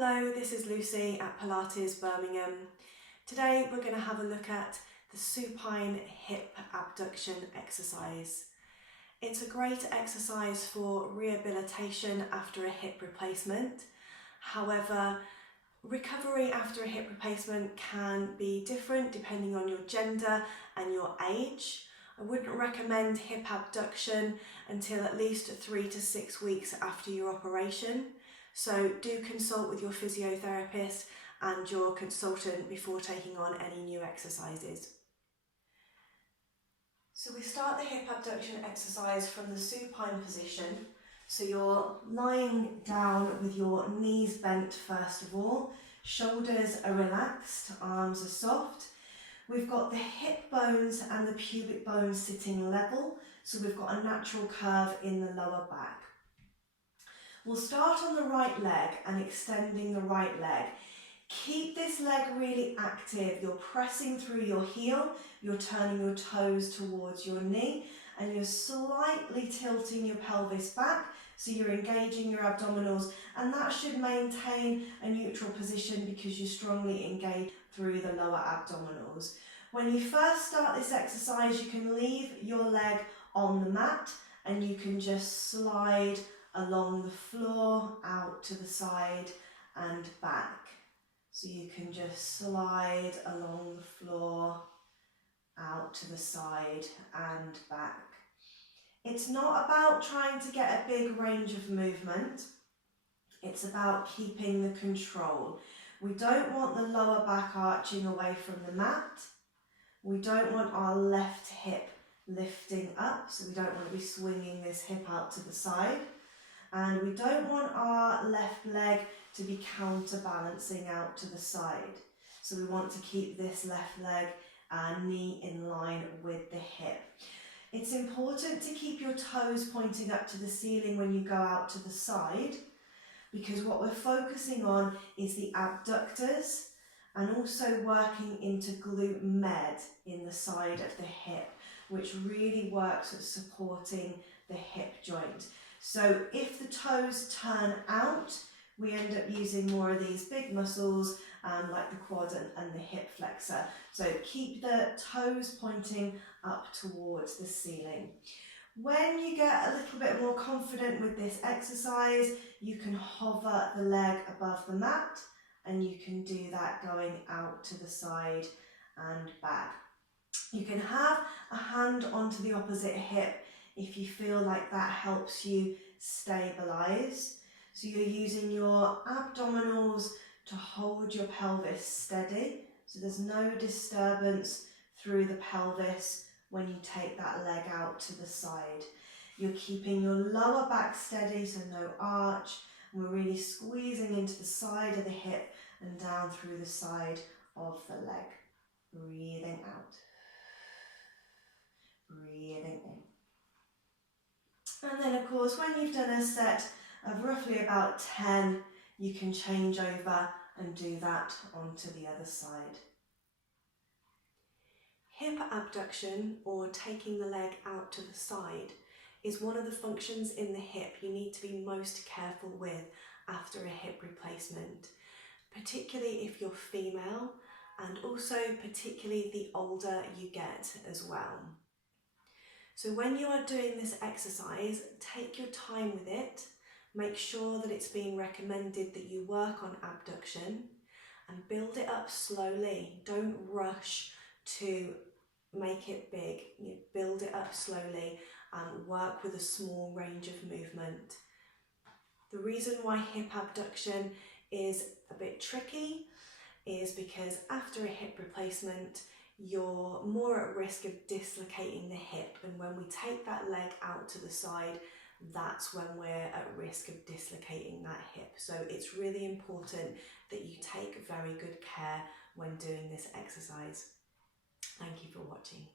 Hello, this is Lucy at Pilates Birmingham. Today we're going to have a look at the supine hip abduction exercise. It's a great exercise for rehabilitation after a hip replacement. However, recovery after a hip replacement can be different depending on your gender and your age. I wouldn't recommend hip abduction until at least 3 to 6 weeks after your operation. So do consult with your physiotherapist and your consultant before taking on any new exercises. So we start the hip abduction exercise from the supine position. So you're lying down with your knees bent first of all, shoulders are relaxed, arms are soft. We've got the hip bones and the pubic bones sitting level, so we've got a natural curve in the lower back. We'll start on the right leg and extending the right leg. Keep this leg really active. You're pressing through your heel, you're turning your toes towards your knee, and you're slightly tilting your pelvis back, so you're engaging your abdominals, and that should maintain a neutral position because you're strongly engaged through the lower abdominals. When you first start this exercise, you can leave your leg on the mat and you can just slide along the floor, out to the side and back. So you can just slide along the floor, out to the side and back. It's not about trying to get a big range of movement. It's about keeping the control. We don't want the lower back arching away from the mat. We don't want our left hip lifting up, so we don't want to be swinging this hip out to the side. And we don't want our left leg to be counterbalancing out to the side. So we want to keep this left leg knee in line with the hip. It's important to keep your toes pointing up to the ceiling when you go out to the side, because what we're focusing on is the abductors and also working into glute med in the side of the hip, which really works at supporting the hip joint. So if the toes turn out, we end up using more of these big muscles like the quad and the hip flexor. So keep the toes pointing up towards the ceiling. When you get a little bit more confident with this exercise, you can hover the leg above the mat and you can do that going out to the side and back. You can have a hand onto the opposite hip if you feel like that helps you stabilise. So you're using your abdominals to hold your pelvis steady, so there's no disturbance through the pelvis when you take that leg out to the side. You're keeping your lower back steady, so no arch, and we're really squeezing into the side of the hip and down through the side of the leg. Breathing out, breathing in. And then of course, when you've done a set of roughly about 10, you can change over and do that onto the other side. Hip abduction, or taking the leg out to the side, is one of the functions in the hip you need to be most careful with after a hip replacement, particularly if you're female, and also particularly the older you get as well. So when you are doing this exercise, take your time with it. Make sure that it's being recommended that you work on abduction and build it up slowly. Don't rush to make it big. You build it up slowly and work with a small range of movement. The reason why hip abduction is a bit tricky is because after a hip replacement, you're more at risk of dislocating the hip, and when we take that leg out to the side, that's when we're at risk of dislocating that hip. So it's really important that you take very good care when doing this exercise. Thank you for watching.